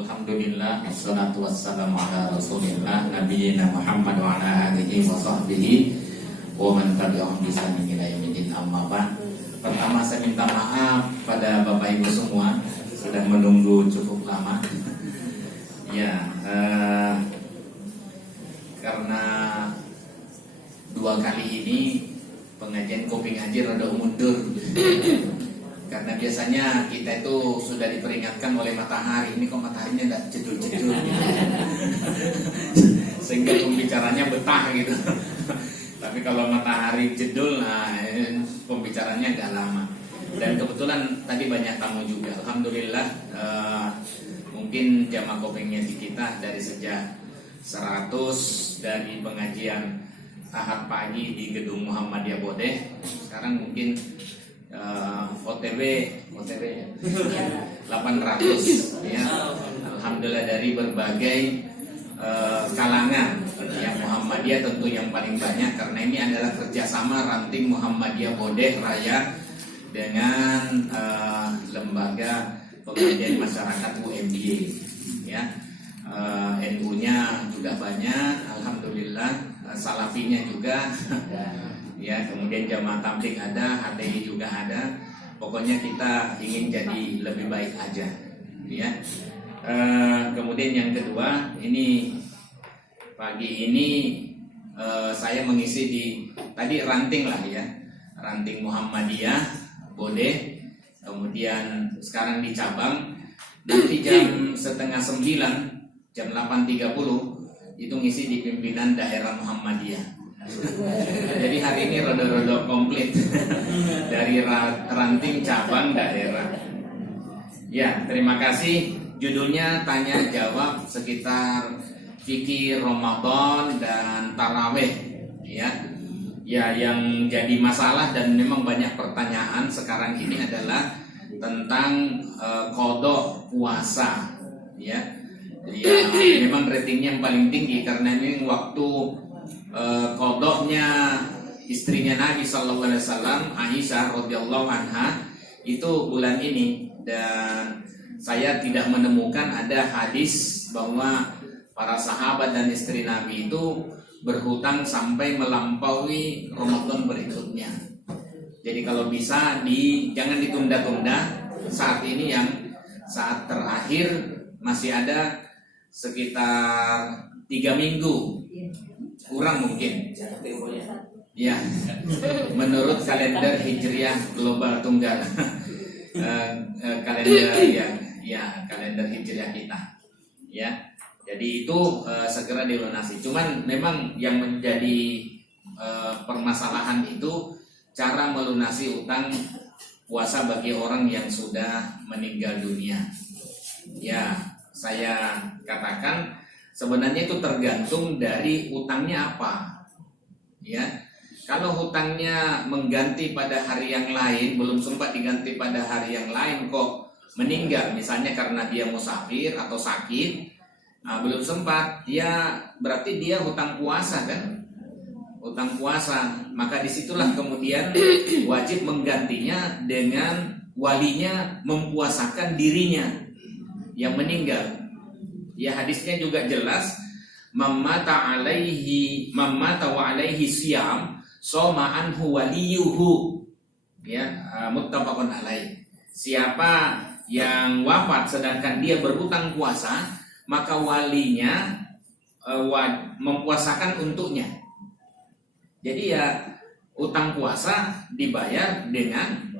Alhamdulillah, wassalatu wassalamu ala rasulillah nabiyina Muhammad wa ala alihi wa sahbihi wa man tabi'ahum bi ihsan ila yaumil amma ba'd. Pertama saya minta maaf pada Bapak Ibu semua sudah menunggu cukup lama. Ya, karena dua kali ini pengajian Kopi Ngaji rada mundur. Karena biasanya kita itu sudah diperingatkan oleh matahari. Ini kok mataharinya tidak jedul-jedul gitu. Sehingga pembicaranya betah gitu. Tapi kalau matahari jedul, nah pembicaranya agak lama. Dan kebetulan tadi banyak tamu juga. Alhamdulillah, mungkin jamaah Kopi Ngaji kita dari sejak 100 dari pengajian Ahad pagi di gedung Muhammadiyah Bodeh, sekarang mungkin OTW ya 800 ya. Alhamdulillah dari berbagai kalangan. Yang Muhammadiyah tentu yang paling banyak karena ini adalah kerjasama ranting Muhammadiyah Bodeh Raya dengan lembaga pengajian masyarakat UMY ya. NU-nya juga banyak, alhamdulillah. Salafinya juga ya, kemudian jamaah tabligh ada, HTI juga ada. Pokoknya kita ingin jadi lebih baik aja ya. Kemudian yang kedua, ini pagi ini saya mengisi di tadi ranting lah ya, ranting Muhammadiyah Bodeh. Kemudian sekarang di cabang, nanti jam 8:30, jam 8.30 itu ngisi di pimpinan daerah Muhammadiyah. Jadi hari ini rodo-rodo komplit dari ranting cabang daerah. Ya, terima kasih. Judulnya tanya jawab sekitar fikih Ramadan dan taraweh. Ya, yang jadi masalah dan memang banyak pertanyaan sekarang ini adalah tentang qada puasa. Ya. Ya, memang ratingnya yang paling tinggi karena ini waktu qadanya istrinya Nabi Sallallahu Alaihi Wasallam, Aisyah radhiyallahu anha, itu bulan ini, dan saya tidak menemukan ada hadis bahwa para sahabat dan istri Nabi itu berhutang sampai melampaui Ramadan berikutnya. Jadi kalau bisa jangan ditunda-tunda. Saat ini yang saat terakhir masih ada sekitar 3 minggu kurang mungkin ya, menurut kalender Hijriah global tunggal. Kalender kalender Hijriah kita ya. Jadi itu segera dilunasi. Cuman memang yang menjadi permasalahan itu cara melunasi utang puasa bagi orang yang sudah meninggal dunia. Ya, saya katakan sebenarnya itu tergantung dari utangnya apa. Ya. Kalau hutangnya mengganti pada hari yang lain, belum sempat diganti pada hari yang lain kok meninggal, misalnya karena dia musafir atau sakit, belum sempat, ya berarti dia hutang puasa kan? Hutang puasa, maka disitulah kemudian wajib menggantinya dengan walinya mempuasakan dirinya yang meninggal. Ya, hadisnya juga jelas, mamata wa alaihi siyam soma anhu waliyuhu. Ya, muttafaqun alaih. Siapa yang wafat sedangkan dia berhutang puasa, maka walinya mempuasakan untuknya. Jadi ya utang puasa dibayar dengan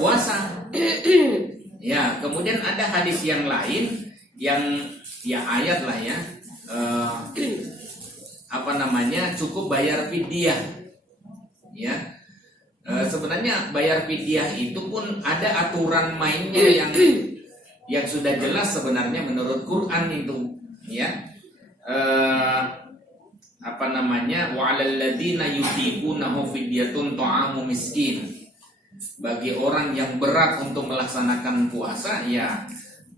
puasa. Ya, kemudian ada hadis yang lain yang ya ayat lah ya, cukup bayar fidyah. Ya, sebenarnya bayar fidyah itu pun ada aturan mainnya yang sudah jelas sebenarnya menurut Quran itu. Ya, wa 'alal ladzina yutiqunahu fidyatun ta'amu miskin. Bagi orang yang berat untuk melaksanakan puasa, ya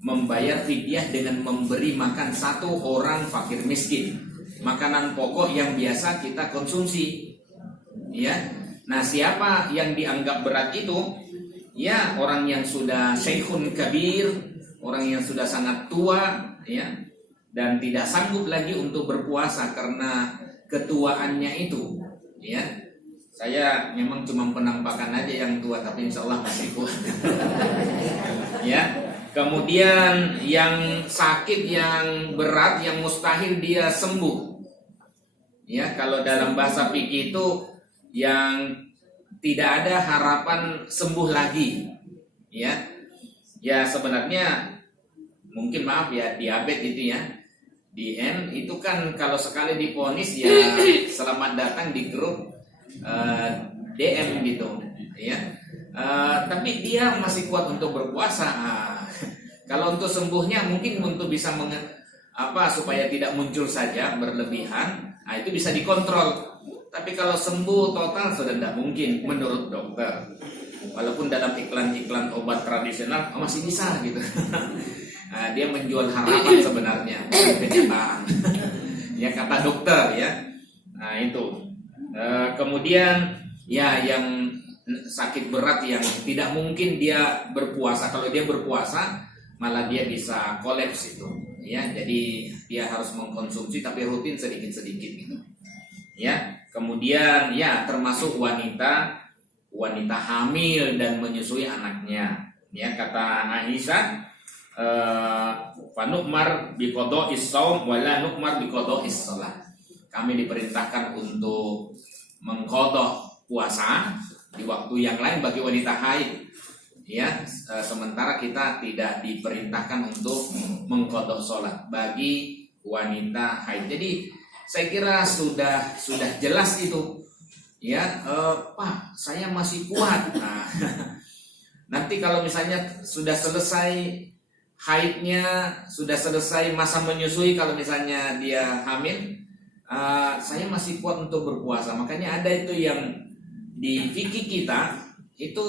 membayar fidyah dengan memberi makan satu orang fakir miskin, makanan pokok yang biasa kita konsumsi. Ya, nah siapa yang dianggap berat itu? Ya orang yang sudah syekhun kabir, orang yang sudah sangat tua, ya, dan tidak sanggup lagi untuk berpuasa karena ketuaannya itu, ya. Saya memang cuma penampakan aja yang tua, tapi insya Allah masih kuat. Ya. Kemudian yang sakit, yang berat, yang mustahil dia sembuh. Ya, kalau dalam bahasa fikih itu yang tidak ada harapan sembuh lagi. Ya. Ya sebenarnya mungkin maaf ya, diabetes itu ya. DM itu kan kalau sekali divonis ya selamat datang di grup DM gitu, ya. Tapi dia masih kuat untuk berpuasa. Kalau untuk sembuhnya mungkin untuk bisa supaya tidak muncul saja berlebihan, itu bisa dikontrol. Tapi kalau sembuh total sudah tidak mungkin menurut dokter. Walaupun dalam iklan-iklan obat tradisional masih bisa gitu. Dia menjual harapan sebenarnya, kenyataan. Ya kata dokter ya. Nah itu. Kemudian ya yang sakit berat yang tidak mungkin dia berpuasa. Kalau dia berpuasa malah dia bisa kolaps itu, ya. Jadi dia harus mengkonsumsi tapi rutin sedikit-sedikit gitu. Ya. Kemudian ya termasuk wanita hamil dan menyusui anaknya. Ya kata Aisyah, fanukmar biqada'is shaum wala nukmar biqada'is shalah. Kami diperintahkan untuk mengqadha puasa di waktu yang lain bagi wanita haid, ya. Sementara kita tidak diperintahkan untuk mengqadha salat bagi wanita haid. Jadi saya kira sudah jelas itu, ya. Pak, saya masih kuat. Nah, nanti kalau misalnya sudah selesai haidnya, sudah selesai masa menyusui, kalau misalnya dia hamil, saya masih kuat untuk berpuasa. Makanya ada itu yang di fikih kita itu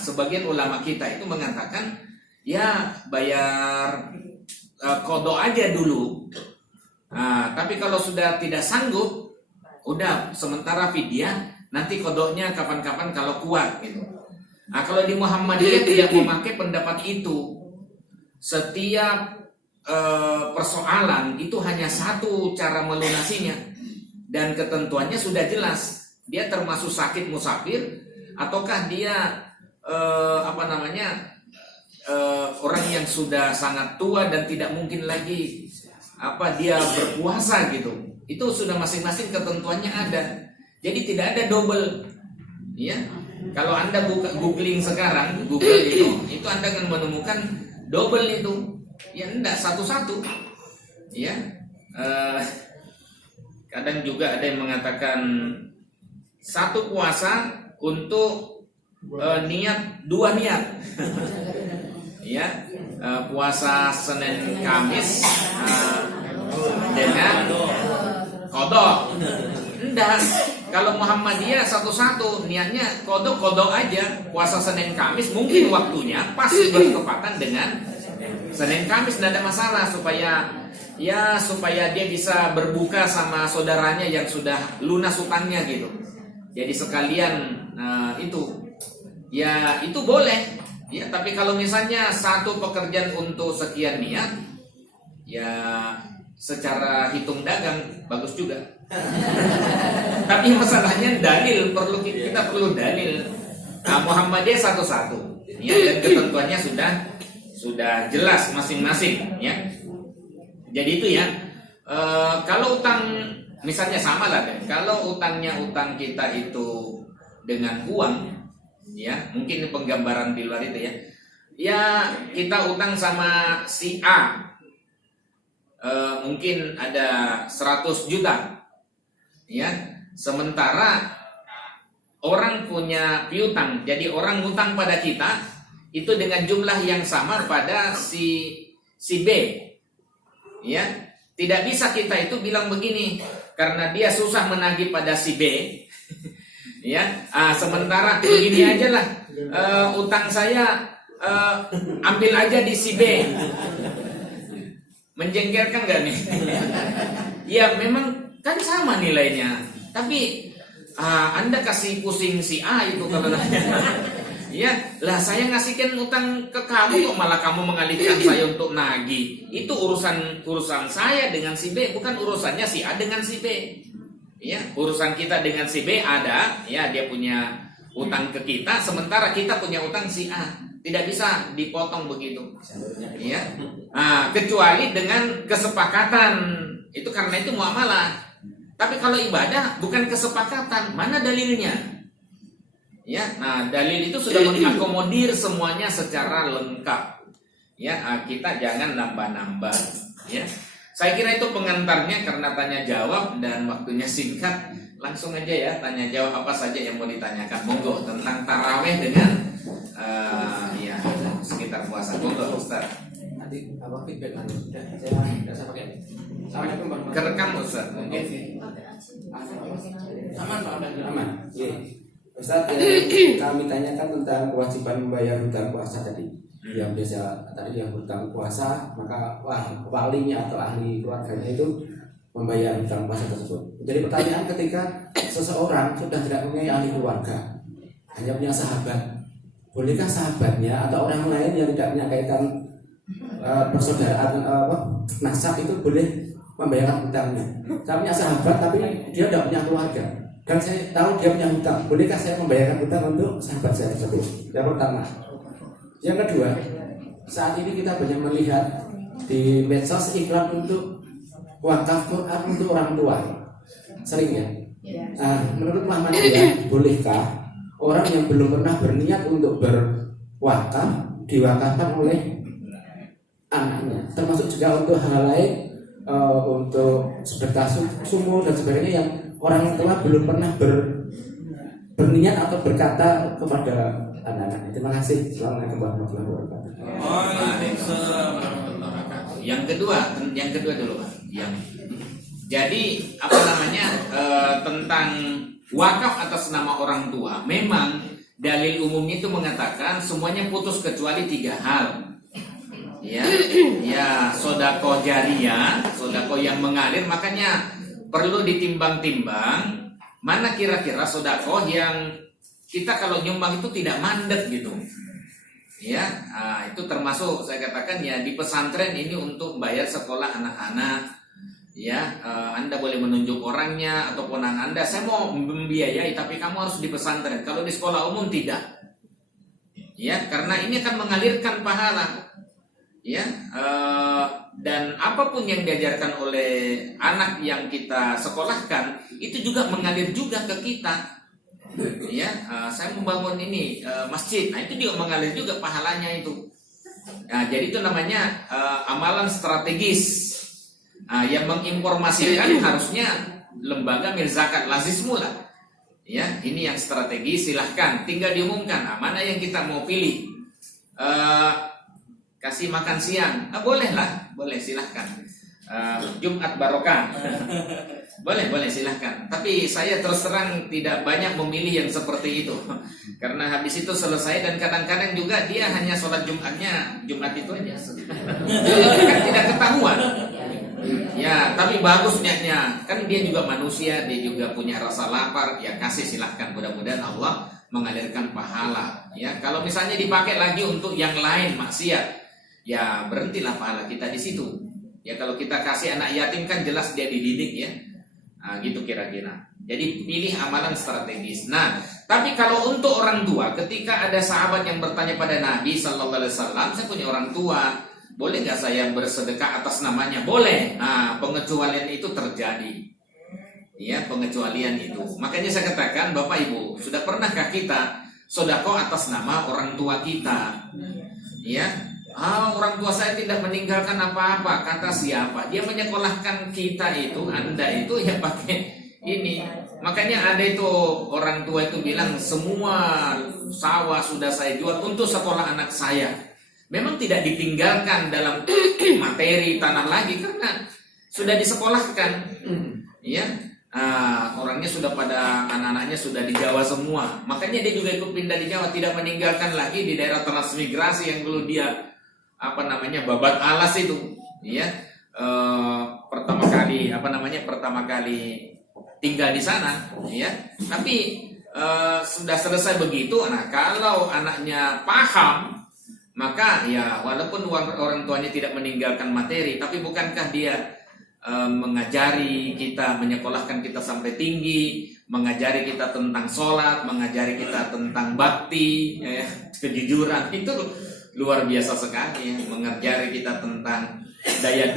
sebagian ulama kita itu mengatakan ya bayar qadha aja dulu. Tapi kalau sudah tidak sanggup, udah sementara fidyah, nanti qadhanya kapan-kapan kalau kuat gitu. Kalau di Muhammadiyah tidak memakai pendapat itu. Setiap persoalan itu hanya satu cara melunasinya dan ketentuannya sudah jelas. Dia termasuk sakit musafir ataukah dia orang yang sudah sangat tua dan tidak mungkin lagi dia berpuasa gitu. Itu sudah masing-masing ketentuannya ada. Jadi tidak ada double, ya. Kalau Anda googling sekarang, Google itu Anda akan menemukan double itu. Ya enggak, satu-satu. Ya. Kadang juga ada yang mengatakan satu puasa untuk dua niat. Ya. Puasa Senin Kamis dengan qadha. Enggak. Kalau Muhammadiyah satu-satu niatnya qadha aja. Puasa Senin Kamis mungkin waktunya pas bertepatan dengan Senin Kamis, tidak ada masalah supaya dia bisa berbuka sama saudaranya yang sudah lunas hutangnya gitu. Jadi sekalian itu boleh. Ya, tapi kalau misalnya satu pekerjaan untuk sekian niat, ya secara hitung dagang bagus juga. Tapi masalahnya dalil, kita perlu dalil. Muhammadiyah satu-satu. Ya, dan ketentuannya sudah jelas masing-masing, ya. Jadi itu ya. Kalau utang misalnya sama lah kan. Kalau utang kita itu dengan uang, ya, mungkin penggambaran di luar itu ya. Ya, kita utang sama si A. Mungkin ada 100 juta. Ya. Sementara orang punya piutang. Jadi orang ngutang pada kita itu dengan jumlah yang sama pada si B, ya. Tidak bisa kita itu bilang begini karena dia susah menagih pada si B, ya. Sementara begini aja lah, utang saya ambil aja di si B. Menjengkelkan gak nih? Ya memang kan sama nilainya, tapi Anda kasih pusing si A itu kalau Ya, lah saya ngasihkan utang ke kamu kok malah kamu mengalihkan saya untuk nagih. Itu urusan saya dengan si B, bukan urusannya si A dengan si B. Ya, urusan kita dengan si B ada, ya dia punya utang ke kita, sementara kita punya utang si A. Tidak bisa dipotong begitu. Ya. Nah, kecuali dengan kesepakatan. Itu karena itu muamalah. Tapi kalau ibadah bukan kesepakatan, mana dalilnya? Ya, nah dalil itu sudah mengakomodir semuanya secara lengkap. Ya, kita jangan nambah-nambah. Ya, saya kira itu pengantarnya karena tanya jawab dan waktunya singkat. Langsung aja ya, tanya jawab apa saja yang mau ditanyakan. Monggo tentang taraweh dengan ya sekitar puasa. Monggo Ustaz. Nanti apa feedback nanti saya pakai. Assalamualaikum warahmatullahi wabarakatuh. Kerekam Ustaz. Mungkin. Aman Pak, aman. Iya. Ustaz, yang kami tanyakan tentang kewajiban membayar hutang puasa tadi. Yang biasa tadi yang hutang puasa, maka walinya atau ahli keluarganya itu membayar hutang puasa tersebut. Jadi pertanyaan ketika seseorang sudah tidak punya ahli keluarga, hanya punya sahabat, bolehkah sahabatnya atau orang lain yang tidak punya kaitan persaudaraan nasab itu boleh membayarkan hutangnya? Saya punya sahabat tapi dia tidak punya keluarga. Dan saya tahu dia punya hutang, bolehkah saya membayarkan hutang untuk sahabat saya tersebut? Yang pertama. Yang kedua, saat ini kita banyak melihat di medsos iklan untuk wakaf Quran untuk orang tua. Sering ya? Menurut Muhammadiyah, bolehkah orang yang belum pernah berniat untuk berwakaf diwakafkan oleh anaknya? Termasuk juga untuk hal lain, untuk sedekah sumur dan sebagainya yang orang tua belum pernah berniat atau berkata kepada anak-anaknya. Terima kasih. Assalamualaikum warahmatullahi wabarakatuh. Waalaikumsalam warahmatullahi wabarakatuh. Yang kedua dulu Pak. Jadi apa namanya tentang wakaf atas nama orang tua. Memang dalil umumnya itu mengatakan semuanya putus kecuali 3 hal. Ya, sodako jariyah, sodako yang mengalir, makanya perlu ditimbang-timbang mana kira-kira sodako yang kita kalau nyumbang itu tidak mandek gitu. Ya, itu termasuk saya katakan ya di pesantren ini untuk bayar sekolah anak-anak. Ya, Anda boleh menunjuk orangnya atau ponaan Anda. Saya mau membiayai, tapi kamu harus di pesantren. Kalau di sekolah umum tidak. Ya, karena ini akan mengalirkan pahala. Ya, dan apapun yang diajarkan oleh anak yang kita sekolahkan itu juga mengalir juga ke kita. Ya, saya membangun ini masjid, nah itu juga mengalir juga pahalanya itu. Nah, jadi itu namanya amalan strategis. Yang menginformasikan harusnya lembaga mirzakat lazis mula. Ya, ini yang strategis, silahkan tinggal diumumkan mana yang kita mau pilih. Kasih makan siang, boleh lah, boleh silahkan. Jumat barokah, boleh silahkan. Tapi saya terus terang tidak banyak memilih yang seperti itu, karena habis itu selesai dan kadang-kadang juga dia hanya sholat Jumatnya Jumat itu aja, kan tidak ketahuan. Ya, tapi bagus niatnya, kan dia juga manusia, dia juga punya rasa lapar, ya kasih silahkan. Mudah-mudahan Allah mengalirkan pahala. Ya, kalau misalnya dipakai lagi untuk yang lain maksiat, ya berhentilah pahala kita di situ. Ya kalau kita kasih anak yatim kan jelas dia dididik ya. Nah, gitu kira-kira. Jadi pilih amalan strategis. Nah, tapi kalau untuk orang tua, ketika ada sahabat yang bertanya pada Nabi Sallallahu Alaihi Wasallam, saya punya orang tua, boleh nggak saya bersedekah atas namanya? Boleh. Nah, pengecualian itu terjadi. Ya, pengecualian itu. Makanya saya katakan, Bapak Ibu, sudah pernahkah kita sedekah atas nama orang tua kita? Ya. Orang tua saya tidak meninggalkan apa-apa. Kata siapa? Dia menyekolahkan kita itu, Anda itu ya pakai ini. Makanya ada itu orang tua itu bilang semua sawah sudah saya jual untuk sekolah anak saya. Memang tidak ditinggalkan dalam materi tanah lagi karena sudah disekolahkan. Ya, orangnya sudah pada anak-anaknya sudah di Jawa semua. Makanya dia juga ikut pindah di Jawa, tidak meninggalkan lagi di daerah transmigrasi yang dulu dia babat alas itu, ya pertama kali tinggal di sana, ya. Tapi sudah selesai begitu. Nah, kalau anaknya paham, maka ya walaupun orang tuanya tidak meninggalkan materi, tapi bukankah dia mengajari kita, menyekolahkan kita sampai tinggi, mengajari kita tentang sholat, mengajari kita tentang bakti, ya, kejujuran, itu luar biasa sekali ya. Mengajari kita tentang daya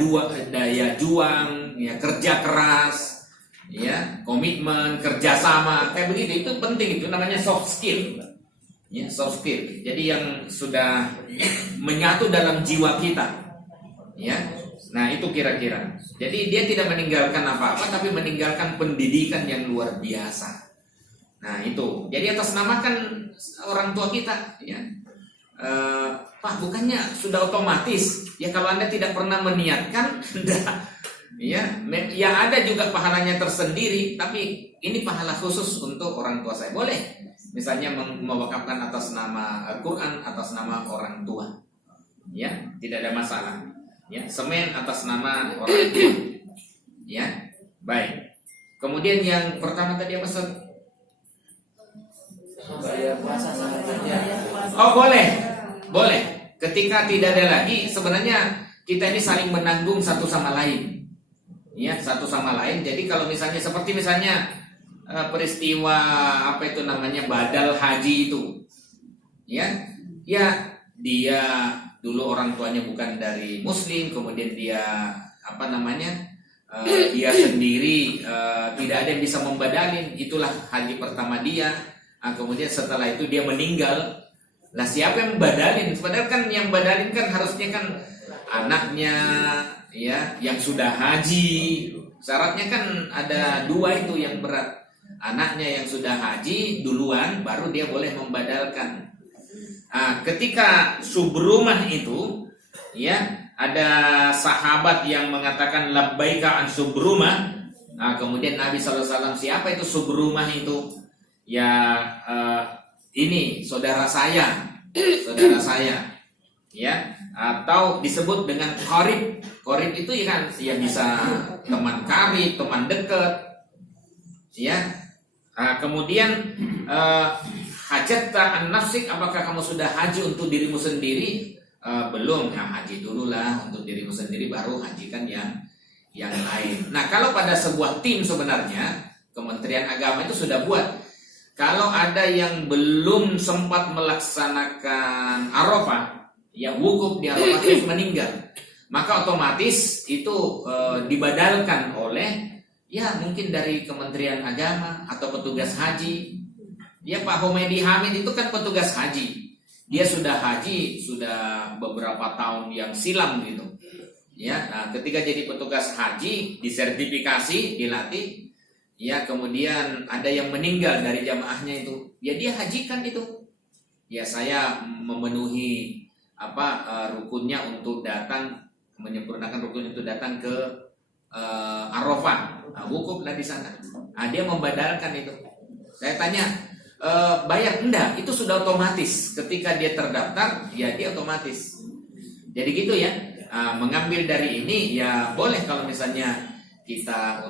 juang, ya, kerja keras, ya, komitmen, kerjasama, kayak begitu. Itu penting, itu namanya soft skill, ya, soft skill. Jadi yang sudah menyatu dalam jiwa kita, ya. Nah, itu kira-kira. Jadi dia tidak meninggalkan apa-apa, tapi meninggalkan pendidikan yang luar biasa. Nah, itu. Jadi atasnamakan orang tua kita, ya. Pak, bukannya sudah otomatis? Ya, kalau Anda tidak pernah meniatkan, enggak. Ya, yang ada juga pahalanya tersendiri, tapi ini pahala khusus untuk orang tua saya. Boleh, misalnya mewakafkan atas nama Al-Quran, atas nama orang tua, ya, tidak ada masalah. Ya, semen atas nama orang tua, ya, baik. Kemudian yang pertama tadi apa, Ustaz? Bayar puasa sama kerja. Oh, boleh. Ketika tidak ada lagi, sebenarnya kita ini saling menanggung satu sama lain. Ya, satu sama lain. Jadi kalau misalnya seperti peristiwa apa itu namanya badal haji itu, ya dia dulu orang tuanya bukan dari Muslim, kemudian dia dia sendiri tidak ada yang bisa membadalin, itulah haji pertama dia. Kemudian setelah itu dia meninggal. Lah, siapa yang badalin? Sebenarnya kan yang badalin kan harusnya kan anaknya, ya, yang sudah haji. Syaratnya kan ada dua itu yang berat. Anaknya yang sudah haji duluan, baru dia boleh membadalkan. Ketika subrumah itu, ya, ada sahabat yang mengatakan labbaika an subrumah. Kemudian Nabi SAW, siapa itu subrumah itu? Ya, ini saudara saya, ya, atau disebut dengan qarib. Qarib itu ya kan, ya bisa teman karib, teman dekat, ya. Kemudian hajatta an nafsik, apakah kamu sudah haji untuk dirimu sendiri? Belum, ya, haji dulu lah untuk dirimu sendiri, baru hajikan yang lain. Nah, kalau pada sebuah tim sebenarnya Kementerian Agama itu sudah buat, kalau ada yang belum sempat melaksanakan Arafah, ya, wukuf di Arafah terus meninggal, maka otomatis itu dibadalkan oleh, ya, mungkin dari Kementerian Agama atau petugas haji. Ya, Pak Homedi Hamid itu kan petugas haji. Dia sudah haji sudah beberapa tahun yang silam gitu. Ya, nah, ketika jadi petugas haji, disertifikasi, dilatih, ya, kemudian ada yang meninggal dari jamaahnya itu, ya, dia hajikan itu. Ya, saya memenuhi rukunnya untuk datang, menyempurnakan rukun itu datang ke Arafah. Wukuflah di sana. Dia membadalkan itu. Saya tanya, bayar? Enggak, itu sudah otomatis. Ketika dia terdaftar, ya, dia otomatis. Jadi gitu ya. Mengambil dari ini, ya, boleh kalau misalnya kita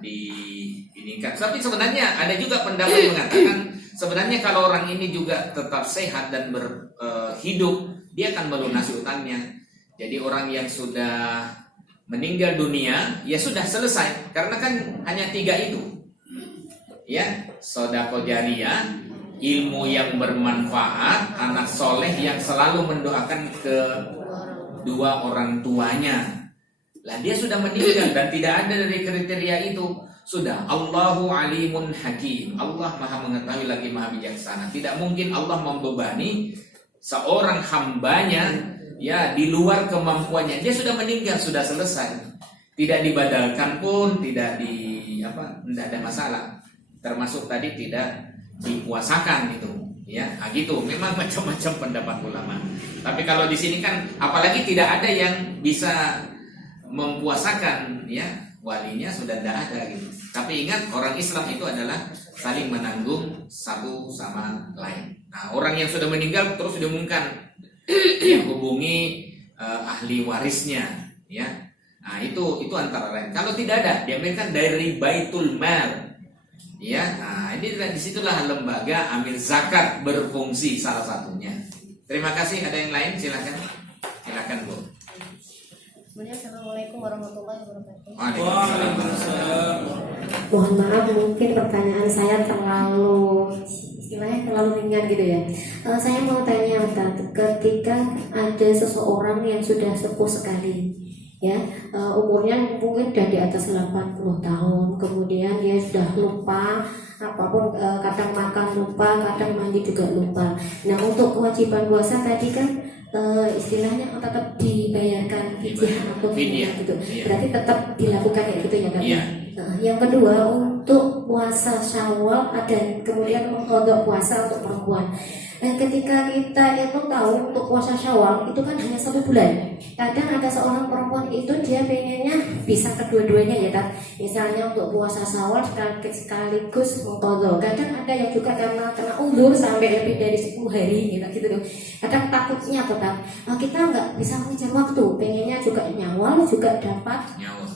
diinikan. Tapi sebenarnya ada juga pendapat yang mengatakan sebenarnya kalau orang ini juga tetap sehat dan berhidup, dia akan melunasi utangnya. Jadi orang yang sudah meninggal dunia, ya sudah selesai, karena kan hanya 3 itu, ya, sedekah jariyah, ilmu yang bermanfaat, anak soleh yang selalu mendoakan kedua orang tuanya. Lah, dia sudah meninggal dan tidak ada dari kriteria itu. Sudah, Allahu alimun hakim. Allah maha mengetahui lagi maha bijaksana. Tidak mungkin Allah membebani seorang hambanya, ya, di luar kemampuannya. Dia sudah meninggal, sudah selesai. Tidak dibadalkan pun, tidak ada masalah. Termasuk tadi tidak dipuasakan itu, ya. Gitu. Memang macam-macam pendapat ulama. Tapi kalau di sini kan apalagi tidak ada yang bisa mempuasakan, ya, walinya sudah tidak ada gitu. Tapi ingat, orang Islam itu adalah saling menanggung satu sama lain. Nah, orang yang sudah meninggal terus diumumkan, yang hubungi ahli warisnya, ya. Nah, itu antara lain. Kalau tidak ada, diambilkan dari Baitul Mal. Ya, nah ini disitulah lembaga amil zakat berfungsi salah satunya. Terima kasih. Ada yang lain? Silakan Bu. Assalamualaikum warahmatullahi wabarakatuh. Waalaikumsalam. Mohon maaf, mungkin pertanyaan saya terlalu ringan gitu ya. Saya mau tanya, Ustaz, ketika ada seseorang yang sudah sepuh sekali, ya, umurnya mungkin sudah di atas 80 tahun, kemudian dia sudah lupa apapun, kadang makan lupa, kadang mandi juga lupa. Nah, untuk kewajiban puasa tadi kan istilahnya tetap dibayarkan fidyah atau Fidyah, gitu. iya. Berarti tetap dilakukan kayak gitu ya kan? Iya. Nah, yang kedua, untuk puasa Syawal dan kemudian untuk puasa untuk perempuan. Ketika kita itu tahu untuk puasa Syawal itu kan hanya 1 bulan. Kadang ada seorang perempuan itu dia pengennya bisa kedua-duanya ya kan. Misalnya untuk puasa Syawal sekaligus mengqadha. Kadang ada yang juga karena kena uzur sampai lebih dari 10 hari gitu loh. Kadang takutnya tetap kita nggak bisa mengejar waktu. Pengennya juga nyawal juga dapat nyawa.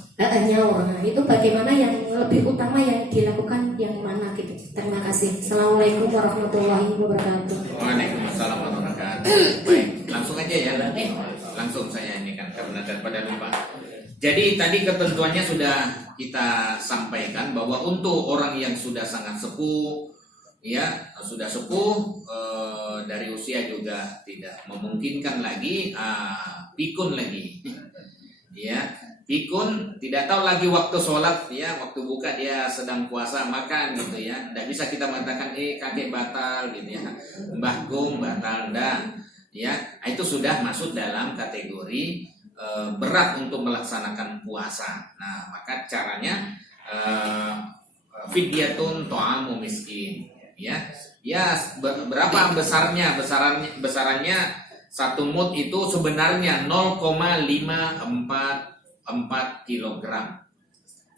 Nah, itu bagaimana yang lebih utama yang dilakukan yang mana gitu. Terima kasih. Assalamualaikum warahmatullahi wabarakatuh. Waalaikumsalam warahmatullahi wabarakatuh. Baik, langsung aja ya. Langsung saya ini kan karena daripada lupa. Jadi tadi ketentuannya sudah kita sampaikan bahwa untuk orang yang sudah sangat sepuh, ya sudah sepuh dari usia juga tidak memungkinkan lagi, pikun lagi, ya. Pikun tidak tahu lagi waktu sholat, ya waktu buka dia sedang puasa makan gitu ya, tidak bisa kita mengatakan kakek batal gitu ya, mbah gung batal dah, ya itu sudah masuk dalam kategori berat untuk melaksanakan puasa. Nah maka caranya fidyatun ta'amu miskin, ya berapa besarannya 1 mud itu sebenarnya 0,54 kilogram.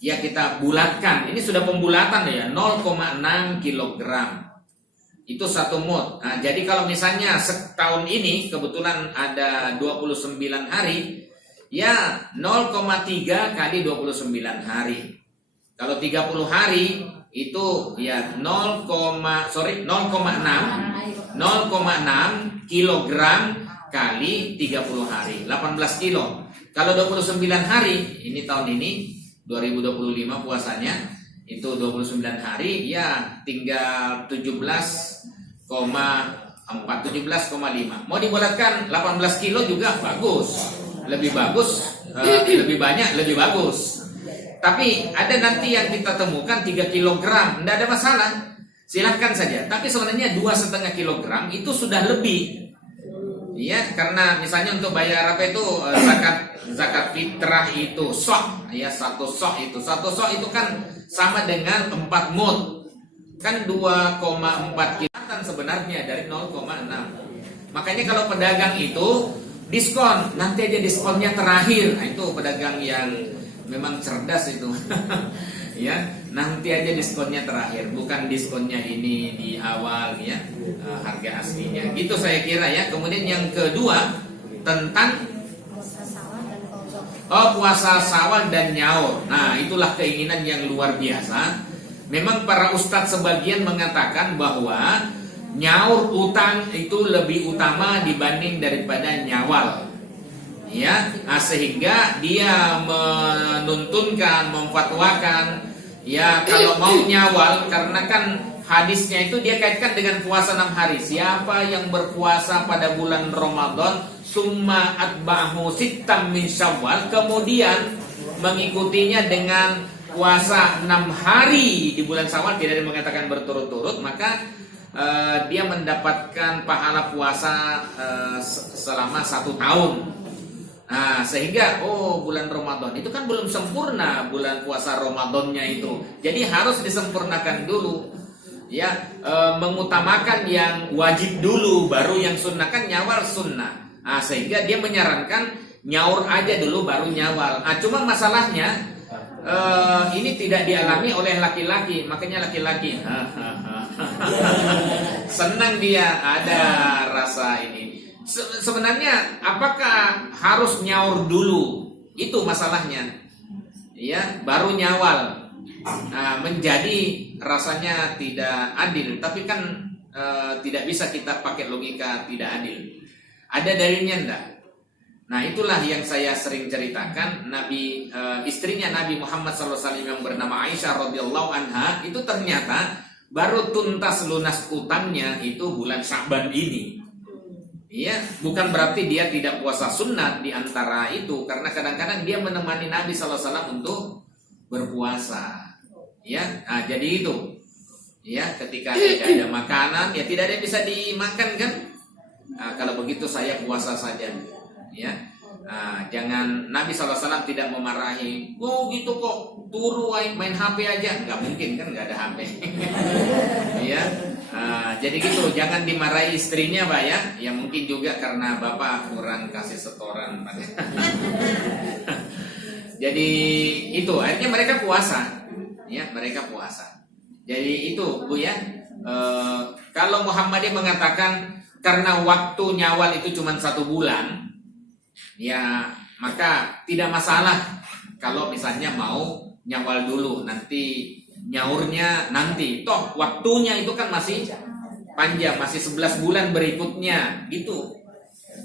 Ya kita bulatkan, ini sudah pembulatan ya, 0,6 kilogram. Itu 1 mud. Nah, jadi kalau misalnya setahun ini kebetulan ada 29 hari, ya 0,3 kali 29 hari. Kalau 30 hari itu ya 0,6 kilogram kali 30 hari, 18 kilo. Kalau 29 hari, ini tahun ini 2025 puasanya itu 29 hari, ya tinggal 17,5. Mau dibulatkan 18 kilo juga bagus. Lebih bagus, lebih banyak lebih bagus. Tapi ada nanti yang kita temukan 3 kilogram, tidak ada masalah. Silahkan saja. Tapi sebenarnya 2,5 kilogram itu sudah lebih. Ya, karena misalnya untuk bayar apa itu zakat fitrah itu sok, ya 1 sok itu. 1 sok itu kan sama dengan 4 mud. Kan 2,4 kilatan sebenarnya dari 0,6. Makanya kalau pedagang itu diskon, nanti aja diskonnya terakhir. Nah, itu pedagang yang memang cerdas itu. Ya, nanti aja diskonnya terakhir, bukan diskonnya ini di awal ya, harga aslinya. Gitu saya kira ya. Kemudian yang kedua tentang puasa Syawal dan nyaur. Nah, itulah keinginan yang luar biasa. Memang para ustadz sebagian mengatakan bahwa nyaur utang itu lebih utama dibanding daripada nyawal. Ya, sehingga dia menuntunkan, memfatwakan, ya kalau mau nyawal, karena kan hadisnya itu dia kaitkan dengan puasa 6 hari. Siapa yang berpuasa pada bulan Ramadan, summa atba'ahu sittam min Syawal, kemudian mengikutinya dengan puasa 6 hari di bulan Syawal, tidak ada mengatakan berturut-turut, maka dia mendapatkan pahala puasa selama 1 tahun. Nah, sehingga bulan Ramadan itu kan belum sempurna bulan puasa Ramadannya itu. Jadi harus disempurnakan dulu. Ya, mengutamakan yang wajib dulu, baru yang sunnah. Kan nyawal sunnah. Nah, sehingga dia menyarankan nyaur aja dulu baru nyawal. Nah, cuma masalahnya ini tidak dialami oleh laki-laki. Makanya laki-laki senang dia ada rasa ini. Sebenarnya apakah harus nyaur dulu? Itu masalahnya. Ya, baru nyawal. Nah, menjadi rasanya tidak adil, tapi kan tidak bisa kita pakai logika tidak adil. Ada dalilnya enggak? Nah, itulah yang saya sering ceritakan. Istrinya Nabi Muhammad SAW yang bernama Aisyah radhiyallahu anha itu ternyata baru tuntas lunas utangnya itu bulan Sya'ban ini. Iya, bukan berarti dia tidak puasa sunat di antara itu, karena kadang-kadang dia menemani Nabi SAW untuk berpuasa. Ya, nah, jadi itu. Ya, ketika tidak ada makanan, ya tidak ada yang bisa dimakan kan? Nah, kalau begitu saya puasa saja. Ya, jangan. Nabi SAW tidak memarahi, oh gitu kok turu main HP aja, nggak mungkin kan, nggak ada HP. Ya, jadi gitu, jangan dimarahi istrinya Pak ya. Ya mungkin juga karena Bapak kurang kasih setoran Pak. Jadi itu akhirnya mereka puasa, ya mereka puasa. Jadi itu Bu ya. Kalau Muhammadiyah mengatakan karena waktu nyawal itu cuma 1 bulan, ya maka tidak masalah kalau misalnya mau nyawal dulu, nanti nyaurnya nanti, toh waktunya itu kan masih panjang, masih 11 bulan berikutnya gitu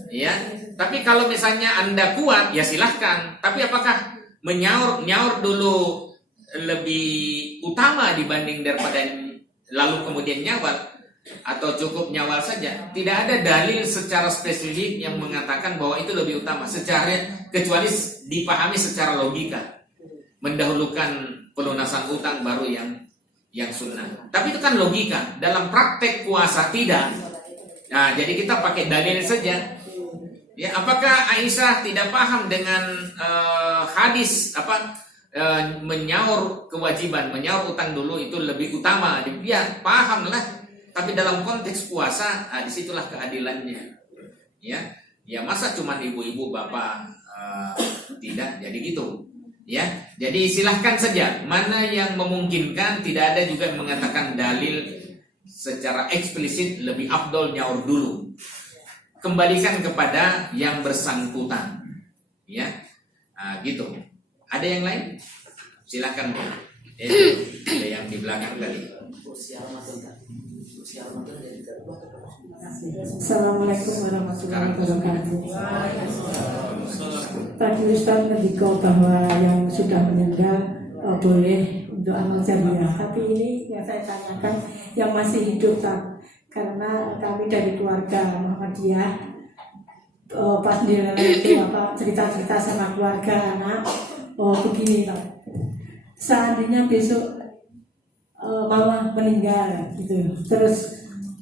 ya. Tapi kalau misalnya Anda kuat ya silahkan, tapi apakah nyaur dulu lebih utama dibanding daripada lalu kemudian nyawal, atau cukup nyawal saja? Tidak ada dalil secara spesifik yang mengatakan bahwa itu lebih utama kecuali dipahami secara logika, mendahulukan pelunasan utang baru yang sunnah. Tapi itu kan logika, dalam praktek puasa tidak. Nah, jadi kita pakai dalil saja. Ya, apakah Aisyah tidak paham dengan hadis menyaur kewajiban, menyaur utang dulu itu lebih utama? Dia paham lah. Tapi dalam konteks puasa, disitulah keadilannya. Ya masa cuma ibu-ibu bapak tidak, jadi gitu. Ya, jadi silahkan saja. Mana yang memungkinkan, tidak ada juga yang mengatakan dalil secara eksplisit lebih afdol nyaur dulu. Kembalikan kepada yang bersangkutan. Ya, gitu. Ada yang lain? Silakan Bu. Ada yang di belakang tadi. Assalamualaikum warahmatullahi wabarakatuh. Tadi Ustaz mendikau bahwa yang sudah meninggal boleh untuk amal jariah. Tapi ini yang saya tanyakan yang masih hidup tak, karena kami dari keluarga Muhammadiyah pas di itu cerita-cerita sama keluarga anak. Begini Pak, seandainya besok mama meninggal gitu, terus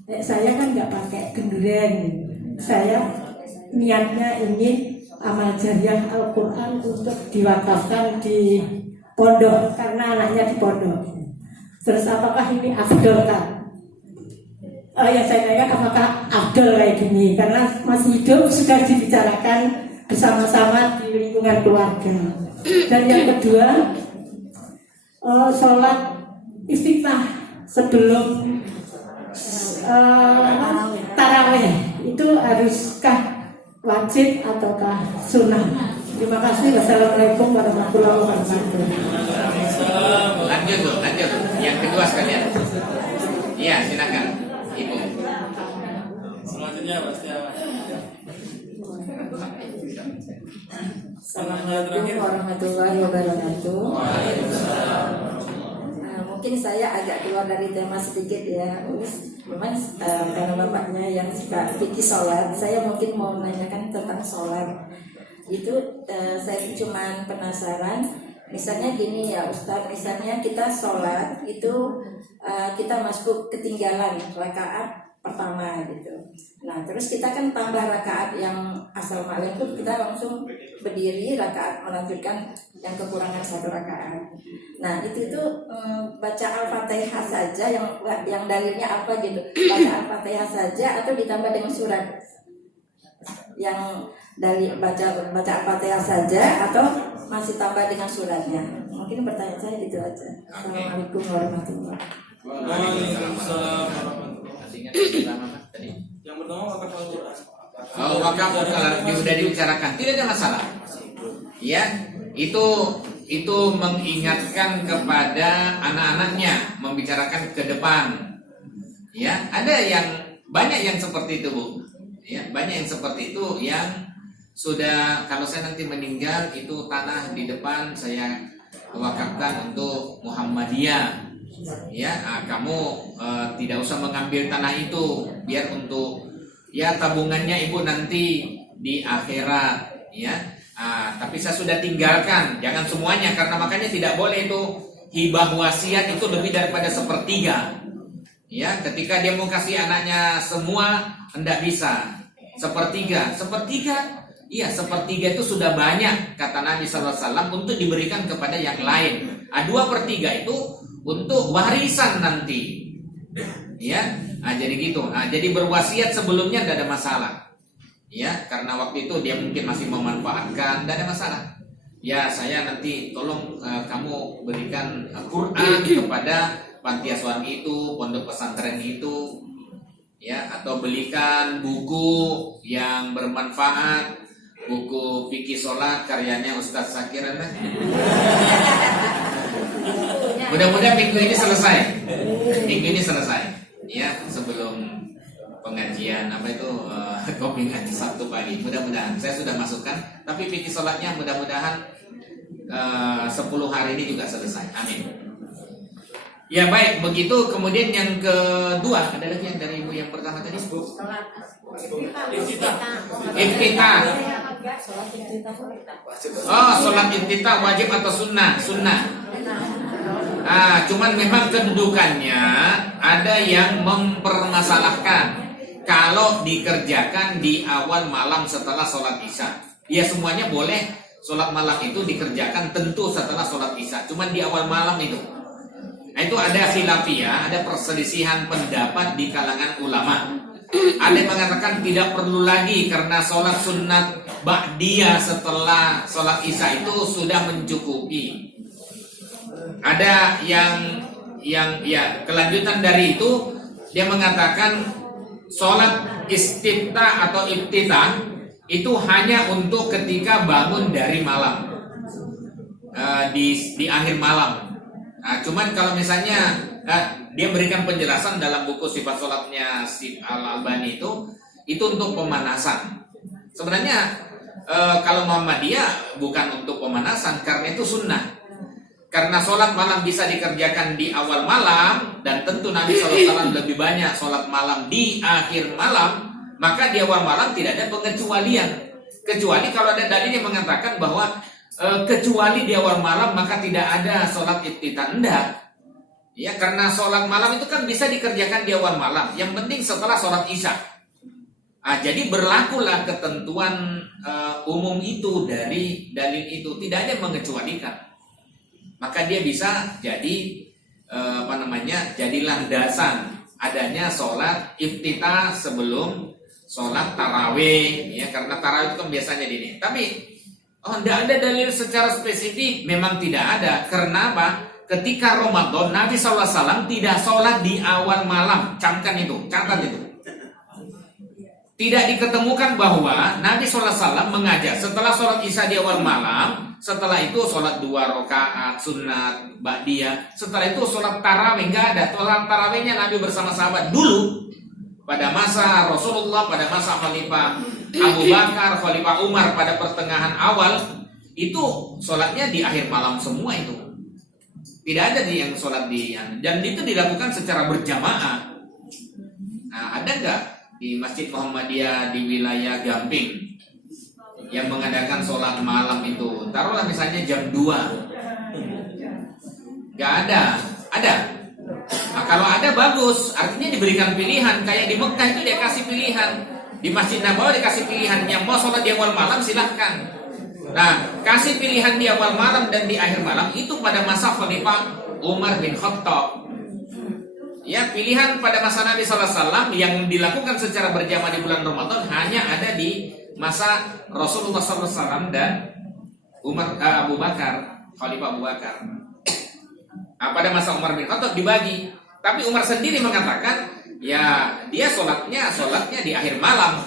saya kan nggak pakai genduren, saya niatnya ingin amal jariah Al-Quran untuk diwakafkan di pondok karena anaknya di pondok. Terus apakah ini afdol kan? Ya saya tanyakan apakah afdol kayak gini, karena masih hidup sudah dibicarakan bersama-sama di lingkungan keluarga. Dan yang kedua, sholat istiftah sebelum tarawih itu haruskah wajib ataukah sunnah? Terima kasih. Wassalamualaikum warahmatullahi wabarakatuh. Lanjut. Yang kedua sekalian. Iya, silakan Ibu. Selanjutnya pasti Assalamualaikum warahmatullahi wabarakatuh. Mungkin saya agak keluar dari tema sedikit ya. Memang karena bapaknya yang suka fikih sholat, saya mungkin mau menanyakan tentang sholat. Itu saya cuma penasaran. Misalnya gini ya Ustaz, misalnya kita sholat itu kita masuk ketinggalan rakaat pertama gitu. Nah terus kita kan tambah rakaat yang assalamualaikum, kita langsung berdiri rakaat melanjutkan yang kekurangan 1 rakaat. Nah itu tuh baca Al-Fatihah saja yang dalilnya apa gitu, baca Al-Fatihah saja atau ditambah dengan surat? Yang dari baca Al-Fatihah saja atau masih tambah dengan suratnya? Mungkin pertanyaan saya gitu aja. Assalamualaikum warahmatullahi wabarakatuh. Waalaikumsalam warahmatullahi wabarakatuh. Tadi. Yang pertama wakaf Al-Quran. Wakaf kalau sudah dibicarakan tidak ada masalah. Ya, itu itu mengingatkan kepada anak-anaknya, membicarakan ke depan. Ya, ada yang banyak yang seperti itu, Bu. Ya, banyak yang seperti itu yang sudah, kalau saya nanti meninggal itu tanah di depan saya wakafkan untuk Muhammadiyah. Ya, kamu tidak usah mengambil tanah itu, biar untuk ya tabungannya ibu nanti di akhirat. Ya, tapi saya sudah tinggalkan, jangan semuanya, karena makanya tidak boleh itu hibah wasiat itu lebih daripada sepertiga. Ya, ketika dia mau kasih anaknya semua, hendak bisa sepertiga. Iya, sepertiga itu sudah banyak kata Nabi SAW untuk diberikan kepada yang lain. 2/3 itu untuk warisan nanti. Ya, jadi gitu. Jadi berwasiat sebelumnya tidak ada masalah. Ya, karena waktu itu dia mungkin masih memanfaatkan, tidak ada masalah. Ya, saya nanti tolong kamu berikan Quran kepada panti asuhan itu, pondok pesantren itu, ya, atau belikan buku yang bermanfaat, buku fikih sholat karyanya Ustadz Zakir. Mudah-mudahan minggu ini selesai. Ya, sebelum pengajian kopi ngaji Sabtu pagi. Mudah-mudahan saya sudah masukkan, tapi fikih sholatnya mudah-mudahan 10 hari ini juga selesai. Amin. Ya, baik, begitu. Kemudian yang kedua, ada lagi yang dari ibu yang pertama tadi? Iftitah. Oh, sholat iftitah wajib atau sunnah? Sunnah. Cuman memang kedudukannya ada yang mempermasalahkan kalau dikerjakan di awal malam setelah sholat isya. Ya, semuanya boleh sholat malam itu dikerjakan tentu setelah sholat isya. Cuman di awal malam itu. Itu ada khilafiyah, ada perselisihan pendapat di kalangan ulama. Ada yang mengatakan tidak perlu lagi karena sholat sunat ba'diyah setelah sholat isya itu sudah mencukupi. Ada yang ya kelanjutan dari itu, dia mengatakan sholat istiftah atau iftitah itu hanya untuk ketika bangun dari malam, di akhir malam. Cuman kalau misalnya dia berikan penjelasan dalam buku sifat sholatnya Syekh Al-Albani itu untuk pemanasan. Sebenarnya kalau Muhammadiyah bukan untuk pemanasan, karena itu sunnah. Karena sholat malam bisa dikerjakan di awal malam, dan tentu Nabi SAW lebih banyak sholat malam di akhir malam, maka di awal malam tidak ada pengecualian. Kecuali kalau ada dalil yang mengatakan bahwa kecuali di awal malam maka tidak ada sholat iftitah. Enggak. Ya, karena sholat malam itu kan bisa dikerjakan di awal malam. Yang penting setelah sholat isya. Jadi berlakulah ketentuan umum itu dari dalil itu, tidak ada yang mengecualikan. Maka dia bisa jadi jadi landasan adanya sholat iftitah sebelum sholat tarawih. Ya, karena tarawih itu kan biasanya dini. Tapi tidak ada dalil secara spesifik, memang tidak ada. Karena apa? Ketika Ramadan Nabi SAW tidak sholat di awal malam. Catat itu. Tidak diketemukan bahwa Nabi SAW mengajak setelah sholat isya di awal malam, setelah itu sholat 2 rakaat sunat ba'diyah, setelah itu sholat tarawih. Enggak ada. Sholat tarawihnya Nabi bersama sahabat dulu pada masa Rasulullah, pada masa Khalifah Abu Bakar, Khalifah Umar pada pertengahan awal, itu sholatnya di akhir malam semua itu. Tidak ada yang sholat dan itu dilakukan secara berjamaah. Ada nggak di Masjid Muhammadiyah di wilayah Gamping yang mengadakan sholat malam itu? Taruhlah misalnya jam 2. Nggak ada. Ada. Kalau ada bagus, artinya diberikan pilihan. Kayak di Mekah itu dia kasih pilihan. Di Masjid Nabawi dikasih pilihan, yang mau sholat di awal malam silahkan. Nah, kasih pilihan di awal malam dan di akhir malam itu pada masa Khalifah Umar bin Khattab. Ya, pilihan pada masa Nabi SAW yang dilakukan secara berjamaah di bulan Ramadan hanya ada di masa Rasulullah SAW dan Abu Bakar, Khalifah Abu Bakar. Pada masa Umar bin Khattab dibagi. Tapi Umar sendiri mengatakan, ya dia sholatnya di akhir malam.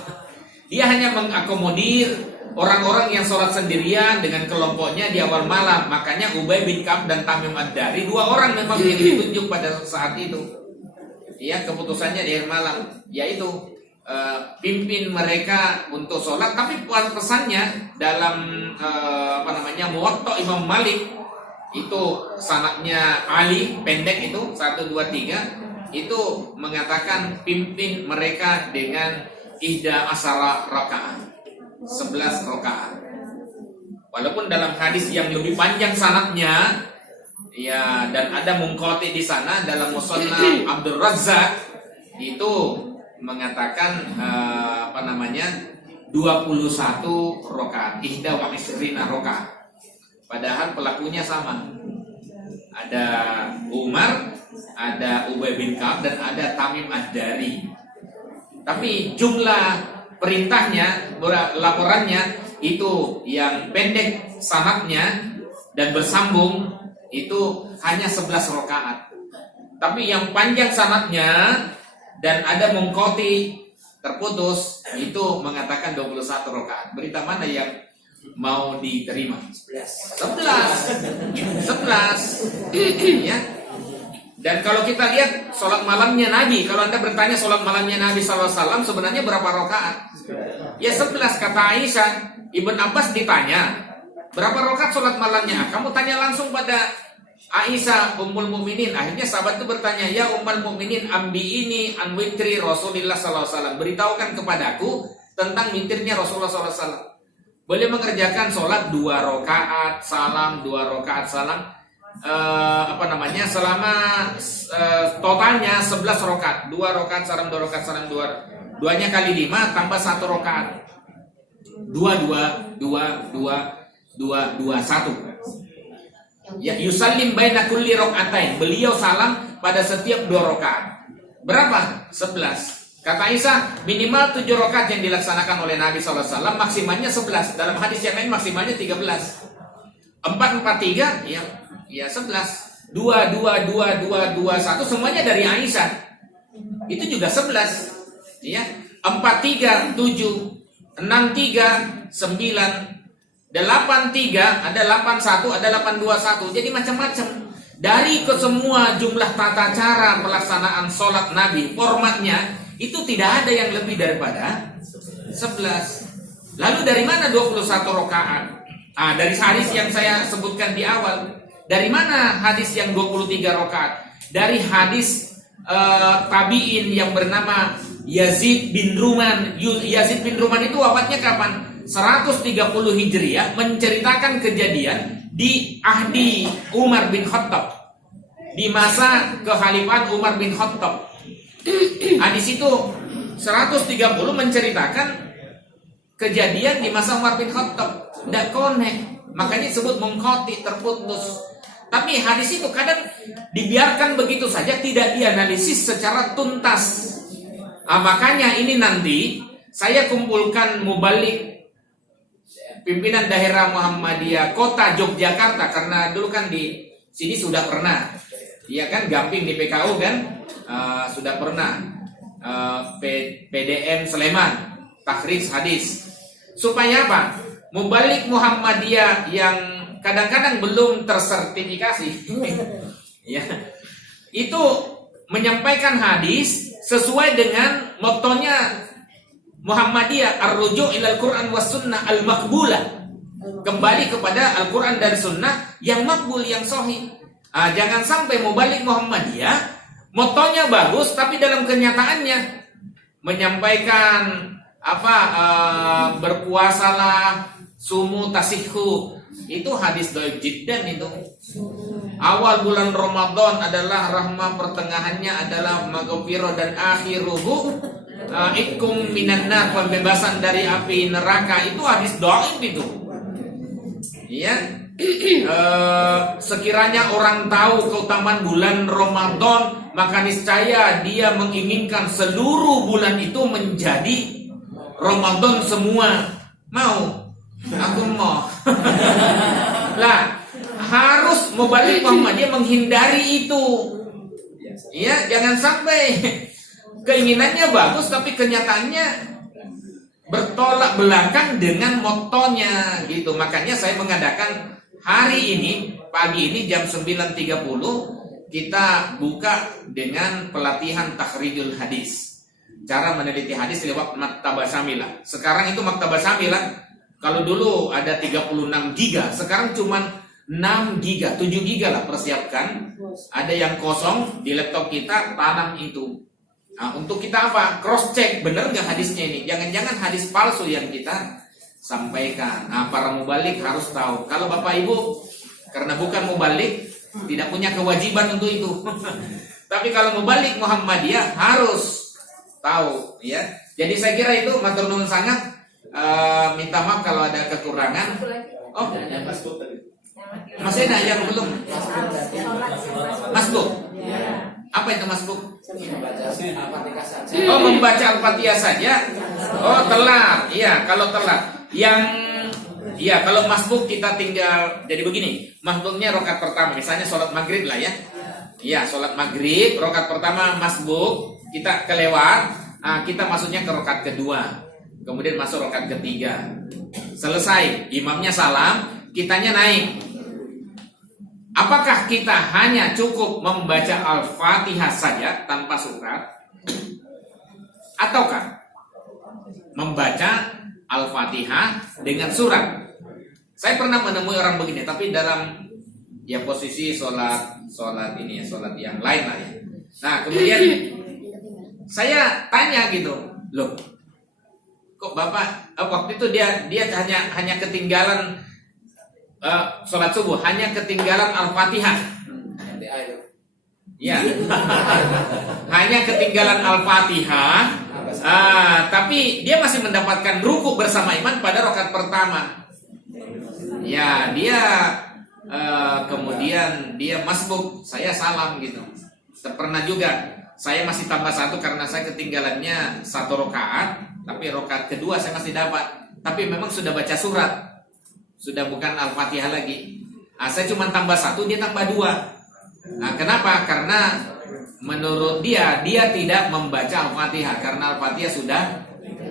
Dia hanya mengakomodir orang-orang yang sholat sendirian dengan kelompoknya di awal malam. Makanya Ubay bin Ka'ab dan Tamim Ad-Dari, 2 orang memang yang ditunjuk pada saat itu. Ya, keputusannya di akhir malam, yaitu pimpin mereka untuk sholat. Tapi pesannya dalam Muwatta Imam Malik itu sanadnya Ali, pendek itu 1, 2, 3, itu mengatakan pimpin mereka dengan 11 rakaat, 11 rakaat. Walaupun dalam hadis yang lebih panjang sanadnya, ya, dan ada Munqati di sana dalam Musannaf Abdul Razzaq itu mengatakan 21 rakaat, 21 rakaat. Padahal pelakunya sama. Ada Umar, ada Ubay bin Ka'ab, dan ada Tamim Ad-Dari. Tapi jumlah perintahnya, laporannya itu yang pendek sanadnya dan bersambung itu hanya 11 rakaat. Tapi yang panjang sanadnya dan ada Munqati terputus itu mengatakan 21 rakaat. Berita mana yang mau diterima? 11. Ya. Dan kalau kita lihat sholat malamnya Nabi, kalau Anda bertanya sholat malamnya Nabi SAW sebenarnya berapa rakaat? Ya 11. Kata Aisyah, Ibn Abbas ditanya, berapa rakaat sholat malamnya? Kamu tanya langsung pada Aisyah Ummul Mukminin. Akhirnya sahabat itu bertanya, ya Ummul Mukminin, ambi'ini an witri Rasulullah SAW. Beritahukan kepadaku tentang witirnya Rasulullah SAW. Boleh mengerjakan sholat 2 rakaat salam, 2 rakaat salam. Selama totalnya 11 rakaat, 2 rakaat salam, 2 rakaat salam, 2-nya kali 5 tambah 1 rakaat. 2 1. Ya, yusallim baina kulli rakaatain. Beliau salam pada setiap 2 rakaat. Berapa? 11. Kata Aisyah, minimal 7 rakaat yang dilaksanakan oleh Nabi SAW, maksimalnya 11. Dalam hadis yang lain maksimalnya 13. 4, 4, 3, ya 11. 2, 1 semuanya dari Aisyah. Itu juga 11. Ya, 4, 3, 7, 6, 3, 9, 8, 3, ada 8, 1, ada 8, 2, 1. Jadi macam-macam. Dari ke semua jumlah tata cara pelaksanaan sholat Nabi, formatnya itu tidak ada yang lebih daripada 11. Lalu dari mana 21 rakaat? Dari hadis yang saya sebutkan di awal. Dari mana hadis yang 23 rakaat? Dari hadis tabi'in yang bernama Yazid bin Ruman. Yazid bin Ruman itu wafatnya kapan? 130 Hijriah, menceritakan kejadian di ahdi Umar bin Khattab, di masa kekhalifahan Umar bin Khattab. Di situ 130 menceritakan kejadian di masa Umar bin Khattab. Tidak konek, makanya disebut Munqati, terputus. Tapi hadis itu kadang dibiarkan begitu saja, tidak dianalisis secara tuntas. Makanya ini nanti saya kumpulkan mubalik pimpinan daerah Muhammadiyah Kota Yogyakarta, karena dulu kan di sini sudah pernah, ya kan, Gamping di PKU kan, sudah pernah, PDM Sleman, takhrij hadis, supaya apa? Mubalik Muhammadiyah yang kadang-kadang belum tersertifikasi, ya, itu menyampaikan hadis sesuai dengan motonya Muhammadiyah, ar-ruju' ilal Qur'an was sunnah al-maqbulah. Kembali kepada Al-Qur'an dan sunnah yang makbul, yang sahih. Jangan sampai mubalik Muhammadiyah motonya bagus tapi dalam kenyataannya menyampaikan berpuasalah, sumu tasihhu. Itu hadis dhaif jiddan itu. Awal bulan Ramadan adalah rahmah, pertengahannya adalah maghfirah, dan akhiruhu ikum minan nar, pembebasan dari api neraka. Itu hadis dhaif itu. Ya. Sekiranya orang tahu keutamaan bulan Ramadan, maka niscaya dia menginginkan seluruh bulan itu menjadi Ramadan semua. Mau? Aku mau. Lah, harus mubalik Muhammadiyah menghindari itu. Ya, jangan sampai keinginannya bagus tapi kenyataannya bertolak belakang dengan motonya gitu. Makanya saya mengadakan hari ini, pagi ini jam 9.30 kita buka dengan pelatihan takhrijul hadis. Cara meneliti hadis lewat Maktabah Syamilah. Sekarang itu Maktabah Syamilah, kalau dulu ada 36 giga, sekarang cuma 6 giga, 7 giga lah persiapkan. Ada yang kosong di laptop kita, tanam itu. Nah, untuk kita apa? Cross check, bener nggak hadisnya ini? Jangan-jangan hadis palsu yang kita sampaikan. Nah, para mubalik harus tahu. Kalau Bapak Ibu karena bukan mubalik, tidak punya kewajiban untuk itu. Tapi kalau mubalik Muhammadiyah harus tahu, ya. Jadi saya kira itu matur nuwun sangat. Minta maaf kalau ada kekurangan. Oh, masih ada yang belum? Masbuk. Apa itu masbuk? Oh, membaca Al-Fatihah saja. Oh, telat. Iya, kalau telat. Iya, kalau masbuk kita tinggal jadi begini. Masbuknya rakaat pertama, misalnya sholat maghrib lah ya. Iya, sholat maghrib, rakaat pertama masbuk, kita kelewat, kita masuknya ke rakaat kedua, kemudian masuk rakaat ketiga. Selesai, imamnya salam, kitanya naik. Apakah kita hanya cukup membaca Al-Fatihah saja tanpa surat? Ataukah membaca Al-Fatihah dengan surat? Saya pernah menemui orang begini, tapi dalam ya posisi sholat ini ya, sholat yang lain lah ya. Nah, kemudian saya tanya gitu, loh, kok Bapak waktu itu dia hanya ketinggalan sholat subuh, hanya ketinggalan Al-Fatihah. Ya, hanya ketinggalan Al-Fatihah. Tapi dia masih mendapatkan ruku bersama imam pada rakaat pertama. Ya, dia kemudian dia masbuk, saya salam gitu. Pernah juga saya masih tambah satu karena saya ketinggalannya satu rakaat, tapi rakaat kedua saya masih dapat. Tapi memang sudah baca surat, sudah bukan Al-Fatihah lagi. Saya cuma tambah satu, dia tambah dua. Kenapa? Karena menurut dia tidak membaca Al-Fatihah karena Al-Fatihah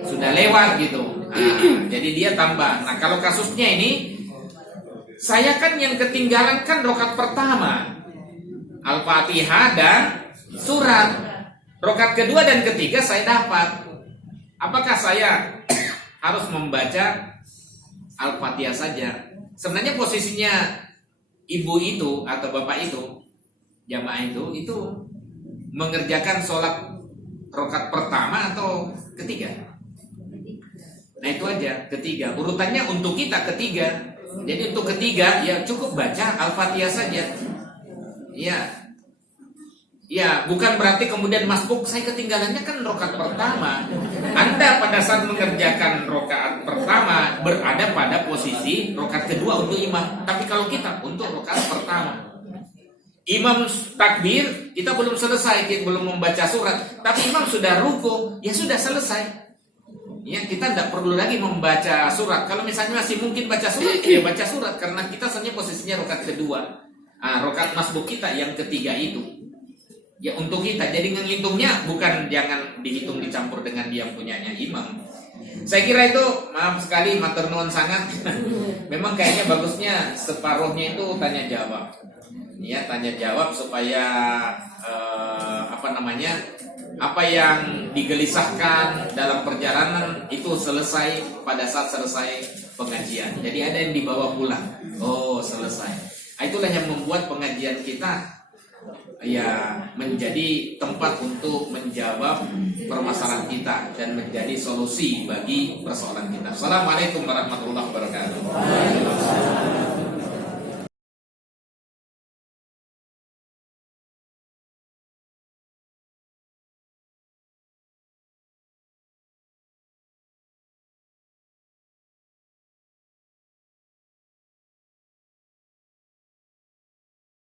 sudah lewat gitu. Jadi dia tambah. Nah, kalau kasusnya ini, saya kan yang ketinggalan kan rakaat pertama, Al-Fatihah dan surat. Rakaat kedua dan ketiga saya dapat. Apakah saya harus membaca Al-Fatihah saja? Sebenarnya posisinya ibu itu atau bapak itu, jamaah itu mengerjakan sholat rakaat pertama atau ketiga? Nah, itu aja, ketiga. Urutannya untuk kita ketiga. Jadi untuk ketiga ya cukup baca Al-Fatihah saja. Ya, bukan berarti kemudian masbuk, saya ketinggalannya kan rakaat pertama. Anda pada saat mengerjakan rakaat pertama berada pada posisi rakaat kedua untuk imam. Tapi kalau kita untuk rakaat pertama, imam takbir, kita belum selesai, kita belum membaca surat, tapi imam sudah ruku, ya sudah selesai. Ya, kita tidak perlu lagi membaca surat. Kalau misalnya masih mungkin baca surat, ya baca surat karena kita sebenarnya posisinya rakaat kedua. Rakaat masbuk kita yang ketiga itu. Ya untuk kita. Jadi menghitungnya bukan jangan dihitung dicampur dengan yang punyanya imam. Saya kira itu, maaf sekali, matur nuwun sangat. Memang kayaknya bagusnya separuhnya itu tanya jawab. Ya, tanya jawab supaya apa yang digelisahkan dalam perjalanan itu selesai pada saat selesai pengajian. Jadi ada yang dibawa pulang. Oh, selesai. Itulah yang membuat pengajian kita ya menjadi tempat untuk menjawab permasalahan kita dan menjadi solusi bagi persoalan kita. Assalamualaikum warahmatullahi wabarakatuh.